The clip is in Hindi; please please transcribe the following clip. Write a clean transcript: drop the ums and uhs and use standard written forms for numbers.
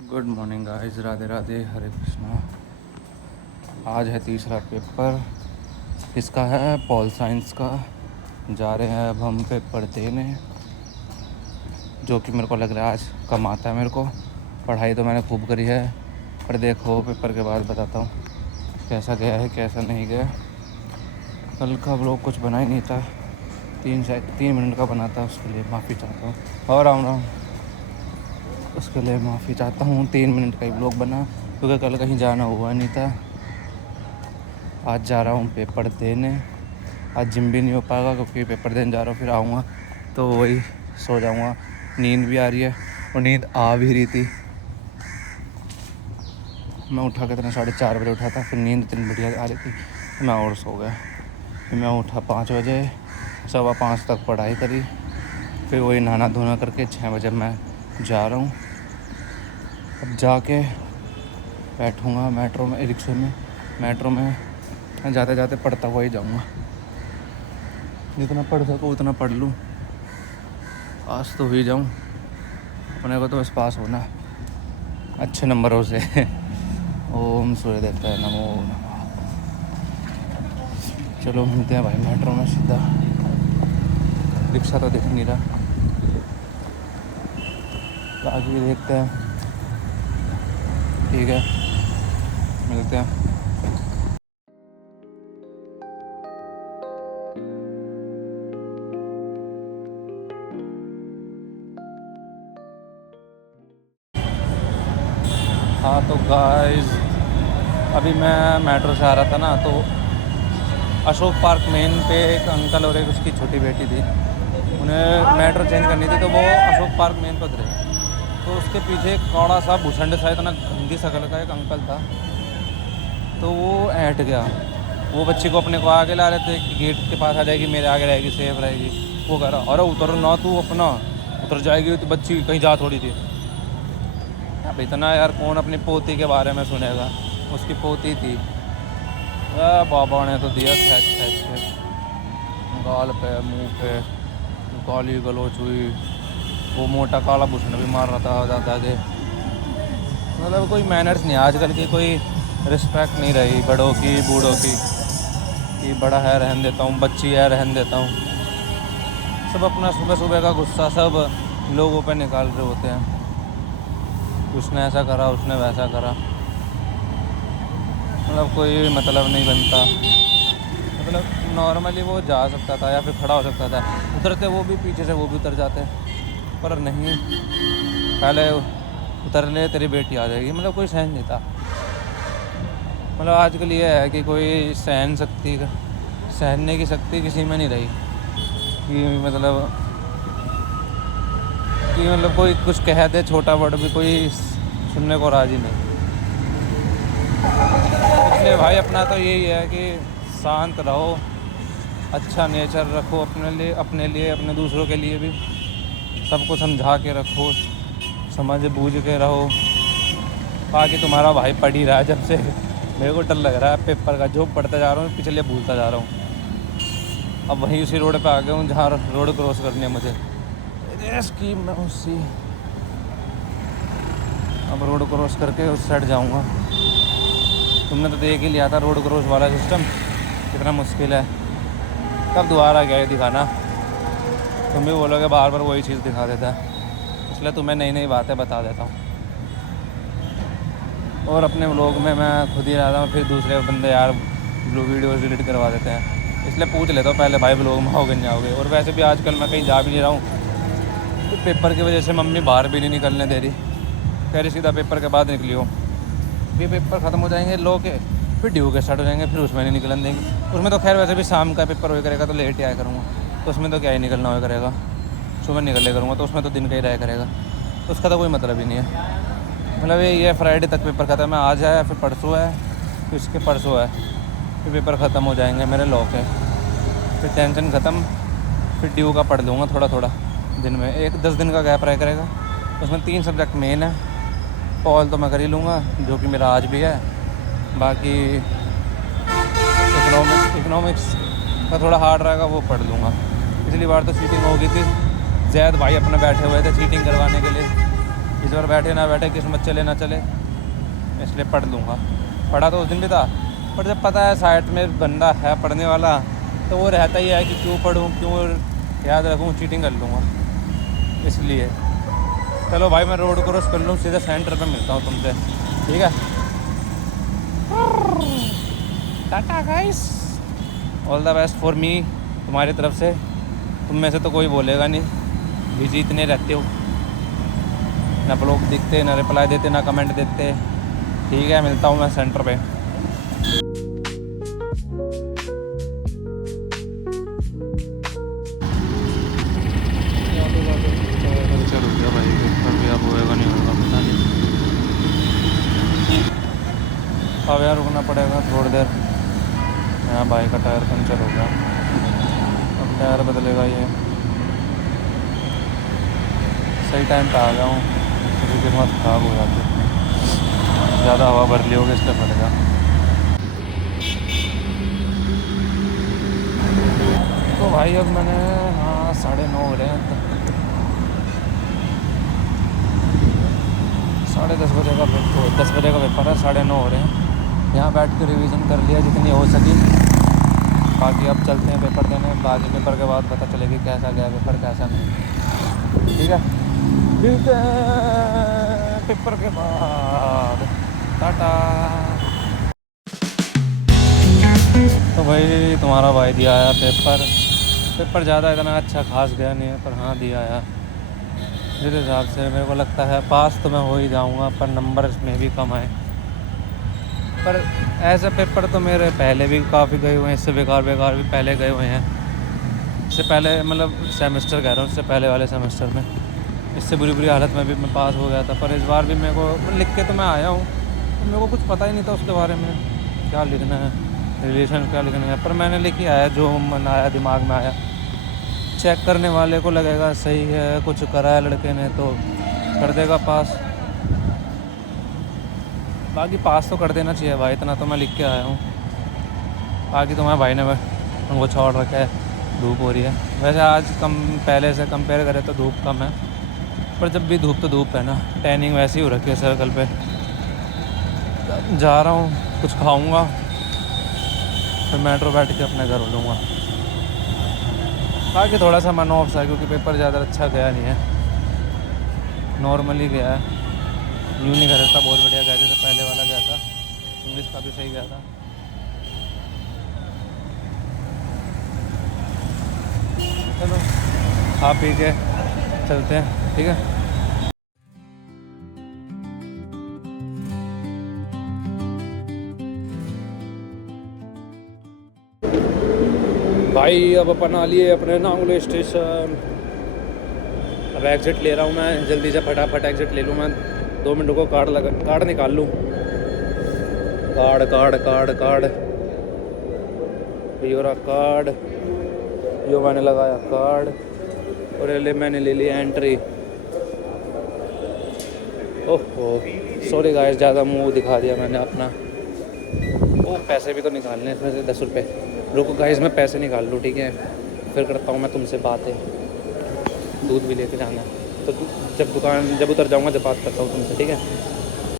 Good morning guys, Radhe Radhe, Hare Krishna. आज है तीसरा पेपर। किसका है? पॉल साइंस का। जा रहे हैं अब हम पेपर देने, जो कि मेरे को लग रहा है आज कम आता है मेरे को। पढ़ाई तो मैंने खूब करी है, पर देखो पेपर के बाद बताता हूँ कैसा गया है कैसा नहीं गया। कल का व्लॉग कुछ बना ही नहीं था, 3 मिनट का बना था, उसके लिए माफ़ी चाहता हूँ। और राम उसके लिए माफ़ी चाहता हूँ। 3 मिनट का ही व्लॉग बना क्योंकि कल कहीं जाना हुआ नहीं था। आज जा रहा हूँ पेपर देने। आज जिम भी नहीं हो पाएगा क्योंकि पेपर देने जा रहा हूँ, फिर आऊँगा तो वही सो जाऊँगा। नींद भी आ रही है और नींद आ भी रही थी। मैं उठा कितना 4:30 बजे उठा था, फिर नींद इतनी बढ़िया आ रही थी तो मैं और सो गया। फिर मैं उठा 5 बजे, 5:15 तक पढ़ाई करी, फिर वही नहाना धोना करके 6 बजे मैं जा रहा हूँ। अब जाके बैठूँगा मेट्रो में, रिक्शे में, मेट्रो में। जाते जाते पढ़ता हुआ ही जाऊँगा। जितना पढ़ सकूँ उतना पढ़ लूँ, पास तो ही जाऊँ। अपने को तो बस पास होना अच्छे नंबरों से। ओम सूर्य देवता है नमो नमः। चलो मिलते हैं भाई मेट्रो में सीधा। रिक्शा तो दिख नहीं रहा, आगे भी देखते हैं। ठीक है, मिलते हैं। हाँ तो गाइस, अभी मैं मेट्रो से आ रहा था ना, तो अशोक पार्क मेन पे एक अंकल और एक उसकी छोटी बेटी थी। उन्हें मेट्रो चेंज करनी थी तो वो अशोक पार्क मेन पर उतरे। तो उसके पीछे एक कौड़ा सा भूषण सा इतना गंदी शक्ल का एक अंकल था, तो वो ऐंठ गया। वो बच्ची को अपने को आगे ला रहे थे कि गेट के पास आ जाएगी, मेरे आगे रहेगी, सेफ रहेगी। वो कह रहा अरे उतर ना, तू अपना उतर जाएगी तो बच्ची कहीं जा थोड़ी थी। अब इतना यार कौन अपनी पोती के बारे में सुनेगा। उसकी पोती थी, बाबा ने तो दिया खैच खैच के गाल पे, मुंह पे गाली गलोच हुई। वो मोटा काला भूषण भी मार रहा था दादा के। मतलब कोई मैनर्स नहीं, आजकल की कोई रिस्पेक्ट नहीं रही बड़ों की बूढ़ों की, कि बड़ा है रहन देता हूँ, बच्ची है रहन देता हूँ। सब अपना सुबह सुबह का गुस्सा सब लोगों पे निकाल रहे होते हैं। उसने ऐसा करा, उसने वैसा करा, मतलब कोई मतलब नहीं बनता। मतलब नॉर्मली वो जा सकता था या फिर खड़ा हो सकता था, उतरते वो भी पीछे से वो भी उतर जाते, पर नहीं, पहले उतर ले तेरी बेटी आ जाएगी। मतलब कोई सहन नहीं था। मतलब आजकल ये है कि कोई सहनने की शक्ति किसी में नहीं रही, कि मतलब कोई कुछ कह दे छोटा बड़ भी कोई सुनने को राजी नहीं। इसलिए भाई अपना तो यही है कि शांत रहो, अच्छा नेचर रखो अपने लिए अपने दूसरों के लिए भी। सबको समझा के रखो, समझ बूझ के रहो। बाकी तुम्हारा भाई पढ़ ही रहा है जब से। मेरे को डर लग रहा है पेपर का, जो पढ़ता जा रहा हूँ पिछले भूलता जा रहा हूँ। अब वहीं उसी रोड पे आ गया हूँ जहाँ रोड क्रॉस करनी है मुझे। स्कीम में उसी अब रोड क्रॉस करके उस साइड जाऊँगा। तुमने तो देख ही लिया था रोड क्रॉस वाला सिस्टम कितना मुश्किल है। कब दोबारा गया दिखाना, तुम भी बोलोगे बार बार वही चीज़ दिखा देता है, इसलिए तुम्हें नई नई बातें बता देता हूँ। और अपने व्लॉग में मैं खुद ही रहता हूँ, फिर दूसरे बंदे यार वीडियोज़ डिलीट करवा देते हैं। इसलिए पूछ लेता हूँ पहले, भाई व्लॉग में आओगे नहीं आओगे। और वैसे भी आजकल मैं कहीं जा भी नहीं रहा हूँ, तो पेपर की वजह से मम्मी बाहर भी नहीं निकलने दे रही, कह रही सीधा पेपर के बाद निकली हो। फिर पेपर ख़त्म हो जाएंगे लो के, फिर ड्यू के स्टार्ट हो जाएंगे, फिर उसमें नहीं निकलने देंगे। उसमें तो खैर वैसे भी शाम का पेपर हो करेगा तो लेट ही आया करूँगा, तो उसमें तो क्या ही निकलना हो करेगा, सुबह निकले करूँगा तो उसमें तो दिन का ही रहा करेगा, तो उसका तो कोई मतलब ही नहीं है। मतलब ये फ्राइडे तक पेपर ख़त्म है, आज है फिर परसों है, फिर इसके परसों है, फिर पेपर ख़त्म हो जाएंगे मेरे लॉ के, फिर टेंशन ख़त्म। फिर ड्यू का पढ़ लूँगा थोड़ा थोड़ा दिन में, 10 दिन का गैप रह करेगा। उसमें 3 सब्जेक्ट मेन है। पॉल तो मैं कर ही लूँगा जो कि मेरा आज भी है। बाकी इकोनॉमिक्स का थोड़ा हार्ड रहेगा, वो पढ़ लूँगा। पिछली बार तो चीटिंग हो गई थी, जैद भाई अपने बैठे हुए थे चीटिंग करवाने के लिए, इस बार बैठे ना बैठे, किस्मत चले ना चले, इसलिए पढ़ लूँगा। पढ़ा तो उस दिन भी था, पर जब पता है साइड में बंदा है पढ़ने वाला तो वो रहता ही है कि क्यों पढ़ूँ, क्यों याद रखूँ, चीटिंग कर लूँगा, इसलिए। चलो भाई मैं रोड क्रॉस कर लूँ, सीधा सेंटर पे मिलता हूँ तुमसे, ठीक है। Tata guys, all the best for me, तुम्हारी तरफ से। तुम में से तो कोई बोलेगा नहीं, बिजी इतने रहते हो, ना ब्लॉग दिखते, ना रिप्लाई देते, ना कमेंट देते। ठीक है, मिलता हूँ मैं सेंटर पे। चलो गया भाई, पेपर भी अब होएगा नहीं होगा पता नहीं। अब यहाँ रुकना पड़ेगा थोड़ी देर। यहाँ बाइक का टायर पंचर हो गया, अब टायर बदलेगा ये। सही टाइम पे आ गया हूँ, क्योंकि किस्मत ख़राब हो जाती है, ज़्यादा हवा भर ली होगी इसलिए फटेगा। तो भाई अब मैंने, हाँ 9:30 हो रहे हैं, 10:30 बजे का पेपर, 10 बजे का पेपर है, 9:30 हो रहे हैं। यहाँ बैठ के रिवीजन कर लिया जितनी हो सकी, बाकी अब चलते हैं पेपर देने। बाकी पेपर के बाद पता चलेगी कैसा गया पेपर, कैसा नहीं, ठीक है। मिलते हैं पेपर के बाद, टाटा। तो भाई तुम्हारा भाई दिया आया पेपर ज़्यादा इतना अच्छा खास गया नहीं है, पर हाँ दिया आया। जिस हिसाब से मेरे को लगता है पास तो मैं हो ही जाऊँगा, पर नंबर इसमें भी कम आए। पर ऐसे पेपर तो मेरे पहले भी काफ़ी गए हुए हैं, इससे बेकार भी पहले गए हुए हैं। इससे पहले मतलब सेमेस्टर कह रहा हूँ, इससे पहले वाले सेमेस्टर में, इससे बुरी हालत में भी मैं पास हो गया था। पर इस बार भी मेरे को लिख के तो मैं आया हूँ, तो मेरे को कुछ पता ही नहीं था उसके बारे में, क्या लिखना है, रिलेशन क्या लिखना है, पर मैंने लिख ही आया जो मन आया, दिमाग में आया। चेक करने वाले को लगेगा सही है, कुछ करा है लड़के ने तो कर देगा पास, बाकी पास तो कर देना चाहिए भाई, इतना तो मैं लिख के आया हूँ। बाकी तुम्हारे भाई ने उनको छोड़ रखा है, धूप हो रही है। वैसे आज कम, पहले से कंपेयर करें तो धूप कम है, पर जब भी धूप तो धूप है ना, टैनिंग वैसी हो रखी है सर्कल पे। जा रहा हूँ, कुछ खाऊँगा, फिर मेट्रो बैठ के अपने घर लूँगा। बाकी थोड़ा सा मन ऑफ सा, क्योंकि पेपर ज़्यादा अच्छा गया नहीं है, नॉर्मली गया है, यूँ नहीं कर था बहुत बढ़िया गया जैसे पहले वाला गया था। इंग्लिश का भी सही गया था। चलो खा पी के चलते हैं, ठीक है। भाई अब अपन आ लिए अपने नांगलो स्टेशन। अब एग्ज़िट ले रहा हूँ मैं, जल्दी से फटाफट एग्ज़िट ले लूँ मैं, 2 मिनट को कार्ड निकाल लूँ। कार्ड ये रहा कार्ड, यो मैंने लगाया कार्ड, और मैंने ले लिया एंट्री। ओहो सॉरी गाइस, ज़्यादा मुंह दिखा दिया मैंने अपना। ओ पैसे भी तो निकालने इसमें से 10 रुपये। रुको गाइस मैं पैसे निकाल लूँ, ठीक है, फिर करता हूँ मैं तुमसे बातें। दूध भी लेके जाना है, तो जब उतर जाऊँगा जब बात करता हूँ तुमसे, ठीक है।